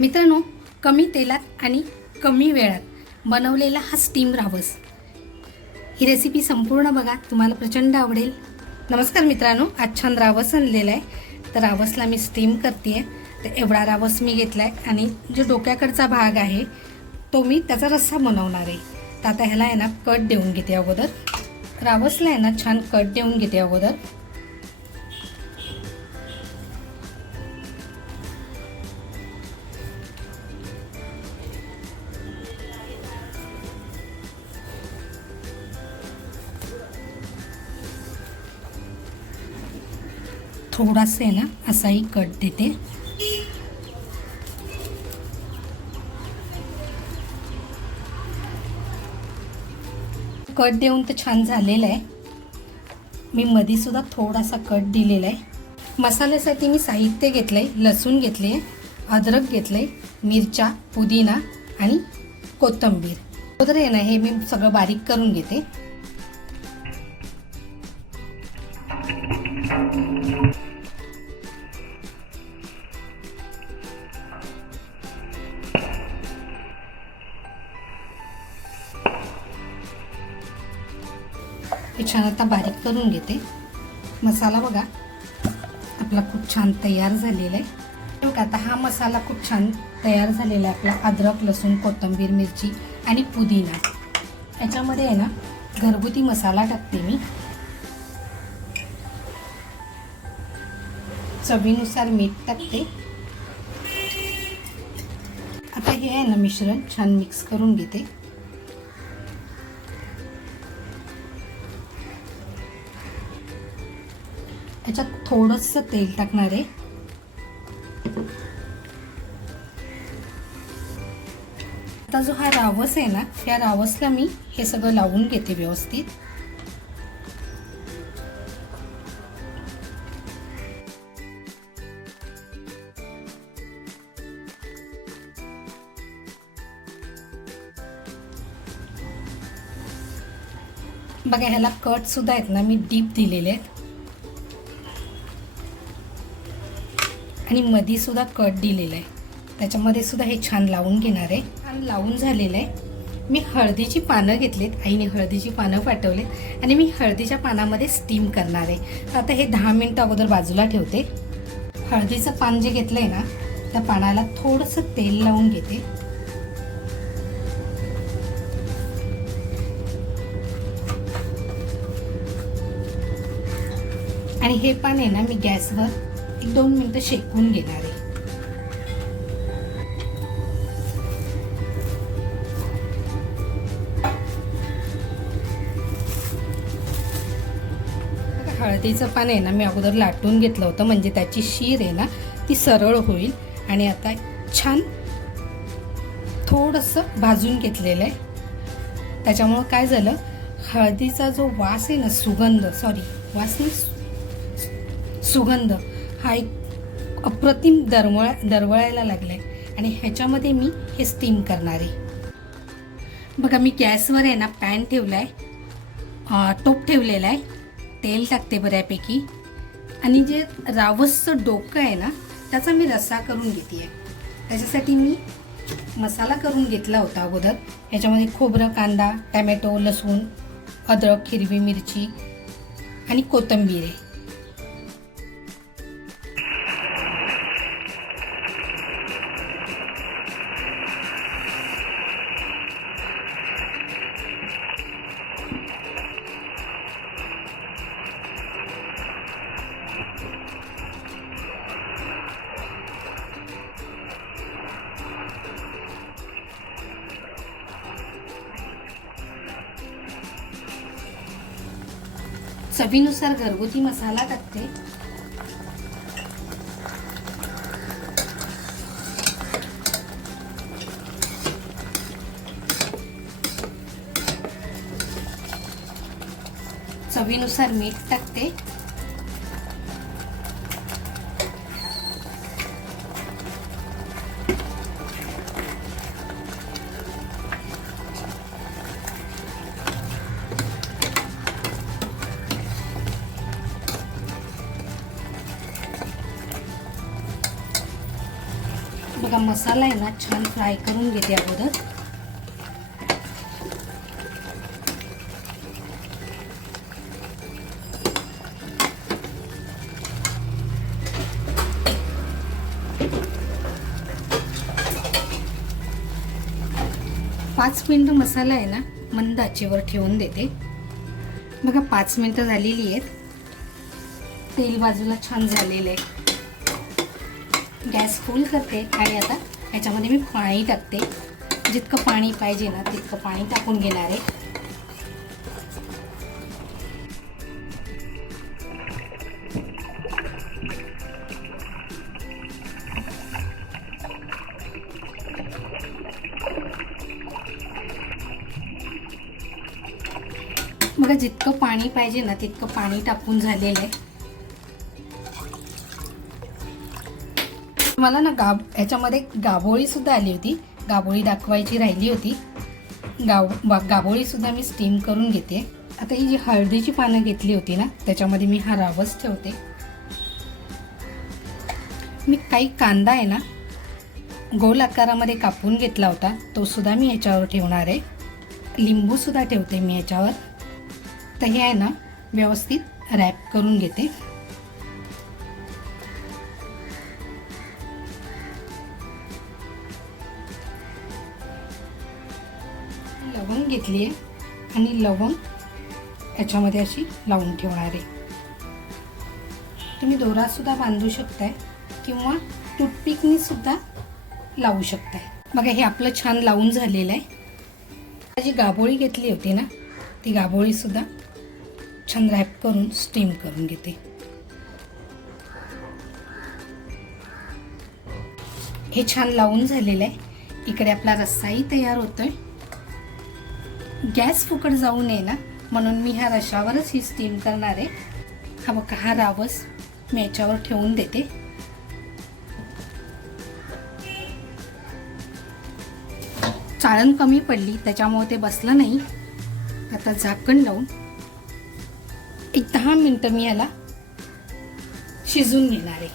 मित्रांनो कमी तेलात आणि कमी वेळात बनवलेला हा स्टीम रावस. ही रेसिपी संपूर्ण बघा तुम्हाला प्रचंड आवडेल. नमस्कार मित्रांनो आज छान रावस आणलेला आहे. तर रावसला मी स्टीम करते आहे तर एवढा रावस मी घेतला आहे आणि जो डोक्याकडचा भाग आहे तो मी त्याचा रस्सा बनवणार आहे. तर आता ह्याला आहे ना कट देऊन घेते अगोदर. रावसला आहे ना छान कट देऊन घेते अगोदर. थोडासा आहे ना असाही कट देते. कट देऊन तर छान झालेलं आहे. मी मधीसुद्धा थोडासा कट दिलेला आहे. मसाल्यासाठी मी साहित्य घेतलं आहे लसूण घेतले अद्रक घेतलं आहे मिरच्या पुदिना आणि कोथिंबीर. अगोदर आहे ना हे मी सगळं बारीक करून घेते. हे छान आता बारीक करून घेते. मसाला बघा. आपला खूप छान तयार झालेला आहे. बघा आता हा मसाला खूप छान तयार झालेला आहे आपला. अद्रक लसूण कोथिंबीर मिरची आणि पुदिना. याच्यामध्ये आहे ना घरगुती मसाला टाकते मी. चवीनुसार मीठ टाकते. आता हे आहे ना मिश्रण छान मिक्स करून घेते. याच्यात थोडंसं तेल टाकणार आहे. आता जो हा रावस आहे ना त्या रावसला मी हे सगळं लावून घेते व्यवस्थित. बघा ह्याला कट सुद्धा आहेत ना मी डीप दिलेले आहेत. आणि मध्येसुद्धा कट दिलेला आहे. त्याच्यामध्ये सुद्धा हे छान लावून घेणार आहे. छान लावून झालेलं आहे. मी हळदीची पानं घेतलीत. आईने हळदीची पानं पाठवलीत. आणि मी हळदीच्या पानामध्ये स्टीम करणार आहे. तर आता हे दहा मिनटं अगोदर बाजूला ठेवते. हळदीचं पान जे घेतलं आहे ना त्या पानाला थोडंसं तेल लावून घेते. आणि हे पान आहे ना मी गॅसवर एक दोन मिनटं शेकून घेणार आहे. हळदीचं पान आहे ना मी अगोदर लाटून घेतलं होतं म्हणजे त्याची शीर आहे ना ती सरळ होईल. आणि आता छान थोडंसं भाजून घेतलेलं आहे. त्याच्यामुळं काय झालं हळदीचा जो वास आहे ना सुगंध सॉरी वास नाही सुगंध. हा एक अप्रतिम दरवळ दरवळायला लागला आहे आणि ह्याच्यामध्ये मी हे स्टीम करणार. आहे बघा मी गॅसवर आहे ना पॅन ठेवला आहे टोप ठेवलेला आहे. तेल टाकते बऱ्यापैकी. आणि जे रावसचं डोकं आहे ना त्याचा मी रस्सा करून घेते आहे त्याच्यासाठी मी मसाला करून घेतला होता अगोदर. ह्याच्यामध्ये खोबरं कांदा टॅमॅटो लसूण अद्रक हिरवी मिरची आणि कोथिंबीर आहे. चवीनुसार घरगुती मसाला टाकते. चवीनुसार मीठ टाकते. बघा मसाला आहे ना छान फ्राय करून घेते अगोदर. पाच मिनटं मसाला आहे ना मंद आचेवर ठेवून देते. बघा पाच मिनटं झालेली आहेत. तेल बाजूला छान झालेलं आहे. गॅस फुल करते आणि आता याच्यामध्ये मी पाणी टाकते. जितकं पाणी पाहिजे ना तितकं पाणी टाकून घेणार आहे. बघा जितकं पाणी पाहिजे ना तितकं पाणी टाकून झालेलं आहे. मला ना गाब ह्याच्यामध्ये गाभोळीसुद्धा आली होती. गाभोळी दाखवायची राहिली होती. गाव बा- सुद्धा मी स्टीम करून घेते. आता ही जी हळदीची पानं घेतली होती ना त्याच्यामध्ये मी हा रावच ठेवते. मी काही कांदा आहे ना गोल आकारामध्ये कापून घेतला होता तो सुद्धा मी ह्याच्यावर ठेवणार आहे. लिंबू सुद्धा ठेवते मी ह्याच्यावर. तर हे आहे ना व्यवस्थित रॅप करून घेते. लवंग घेतली आहे आणि लवंग याच्यामध्ये अशी लावून ठेवणार आहे. तुम्ही दोरासुद्धा बांधू शकताय किंवा टूथपिकनी सुद्धा लावू शकताय. बघा हे आपलं छान लावून झालेलं आहे. जी गाभोळी घेतली होती ना ती गाबोळीसुद्धा छान रॅप करून स्टीम करून घेते. हे छान लावून झालेलं आहे. इकडे आपला रस्साही तयार होतोय. गॅस फुकट जाऊ नये ना? म्हणून मी ह्या रशावरच ही स्टीम करणार आहे. हा बघा हा रावस मी याच्यावर ठेवून देते. चाळण कमी पडली त्याच्यामुळे ते बसलं नाही. आता झाकण लावून एक दहा मिनटं मी याला शिजून घेणार आहे.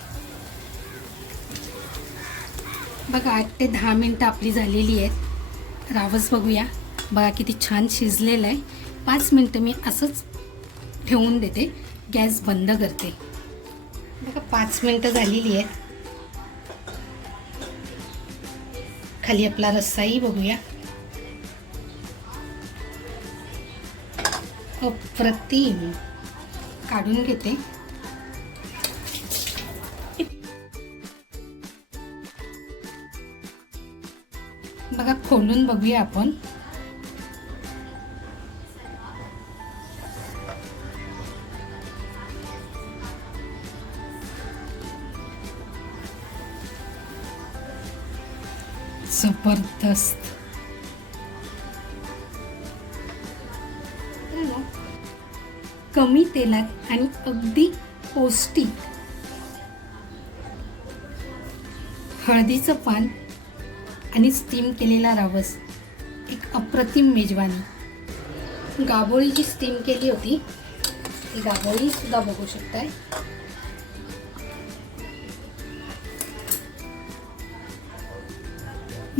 बघा आठ ते दहा मिनटं आपली झालेली आहेत. रावस बघूया. बघा किती छान शिजलेलं आहे. पाच मिनटं मी असंच ठेवून देते. गॅस बंद करते. बघा पाच मिनटं झालेली आहेत. खाली आपला रस्साही बघूया. अप्रतिम काढून घेते. बघा खोलून बघूया आपण. जबरदस्त कमी तेलात आणि अगदी पौष्टिक. हळदीचं पान आणि स्टीम केलेला रावस एक अप्रतिम मेजवानी. गाभोळी जी स्टीम केली होती ती गाभोळी सुद्धा बघू शकताय.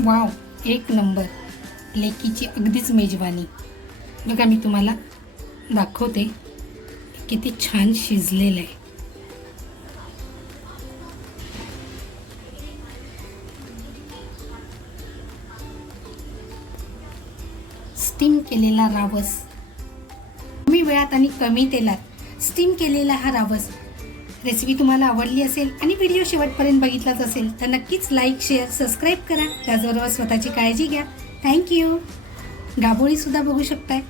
वाव एक नंबर लेकीची अगदीच मेजवानी. बघा मी तुम्हाला दाखवते किती छान शिजलेलं आहे. स्टीम केलेला रावस. कमी वेळात आणि कमी तेलात स्टीम केलेला हा रावस रेसिपी तुम्हाला आवडली असेल आणि व्हिडिओ शेवटपर्यंत बघितलाच असेल तर नक्कीच लाईक शेअर सबस्क्राईब करा. त्याचबरोबर स्वतःची काळजी घ्या. थँक्यू गाभोळीसुद्धा बघू शकताय.